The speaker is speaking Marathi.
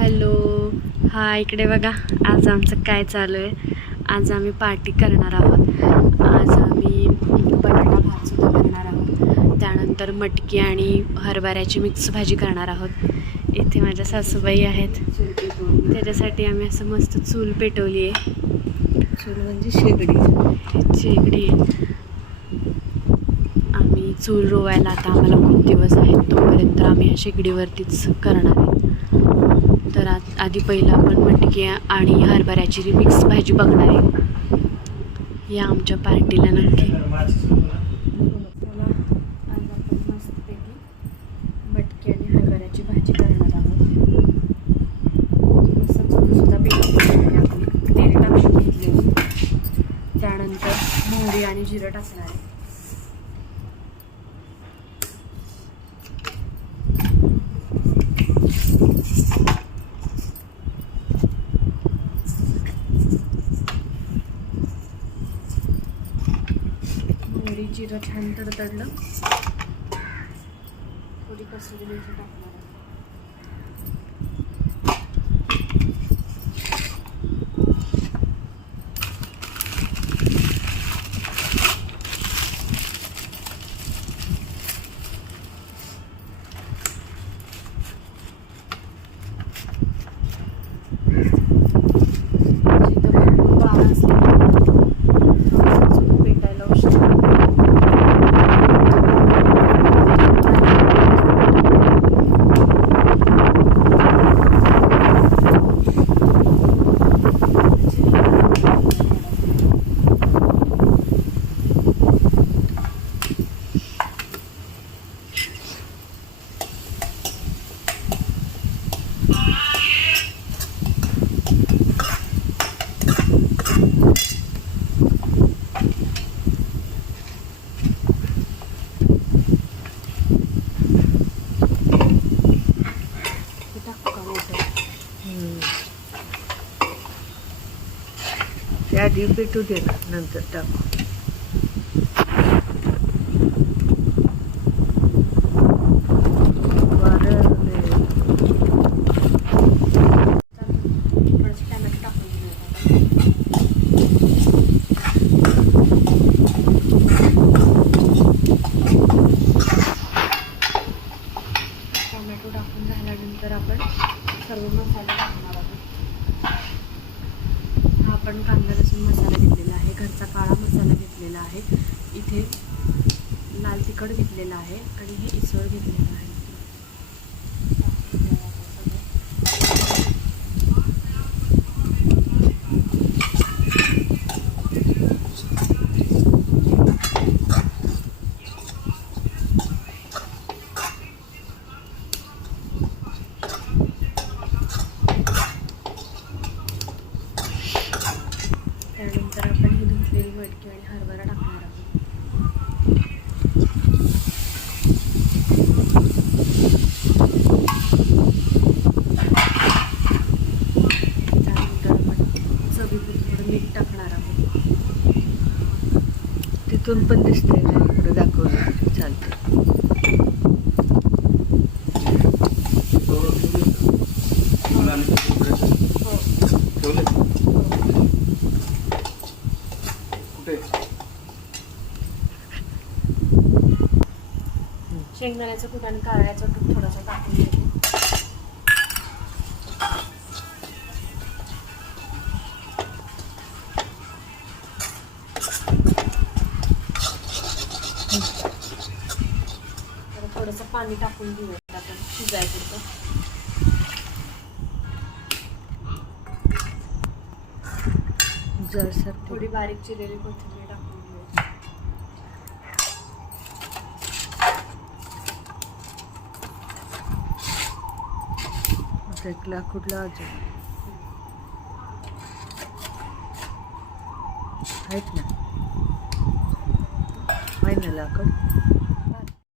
हॅलो, हा इकडे बघा. आज आमचं काय चालू आहे. आज आम्ही पार्टी करणार आहोत. आज आम्ही बटाटा भातसुद्धा करणार आहोत. त्यानंतर मटकी आणि हरभऱ्याची मिक्स भाजी करणार आहोत. इथे माझ्या सासूबाई आहेत. त्याच्यासाठी आम्ही असं मस्त चूल पेटवली आहे. चूल म्हणजे शेगडी आहे. आम्ही चूल रोवायला आता आम्हाला खूप दिवस आहेत. तोपर्यंत आम्ही ह्या शेगडीवरतीच करणार आहे. तर आधी पहिलं आपण मटकी आणि हरभऱ्याची मिक्स भाजी बघणार आहे. या आमच्या पार्टीला नक्की. चला, आज आपण मस्तपैकी मटकी आणि हरभऱ्याची भाजी करणार आहोत. मस्त चूलसुद्धा पेटवली आपण तेल टाकून घेतले. त्यानंतर मोहरी आणि जिरं टाकणार आहे. जिरं छान तडतडलं, थोडी कसुरी मेथी टाकणार आहे. जिथं भरपूर वारा असल्यामुळे चूल पेटायला उशीर. ते आधी पेटू दे ना, नंतर टाकू. टोमॅटो टाकून झाल्यानंतर आपण सर्व मसाले टाकणार आहोत. हा आपण कांदा लसूण मसाला घेतलेला आहे, घरचा काळा मसाला घेतलेला आहे, इथे लाल तिखट घेतलेला आहे आणि हे इसळ घेतलेलं आहे. त्यानंतर आपण ही धुतलेली मटकी आणि हरभरा टाकणार आहोत. त्यानंतर आपण चवीपुरतं थोडं मीठ टाकणार आहोत. तिथून पण दिसतंय ना, इकडे दाखवलं चालतं. शेंगदाण्याचं कूट आणि कारळ्याचं कूट थोडंसं टाकून घेते. तर थोडंसं पाणी टाकून घेऊयात आपण शिजायचं. जरसर थोडी बारीक चिरलेली कोथिंबीर टाकून घेऊयात. एक लाकूड लावायचं आहेत ना, आहे ना लाकूड.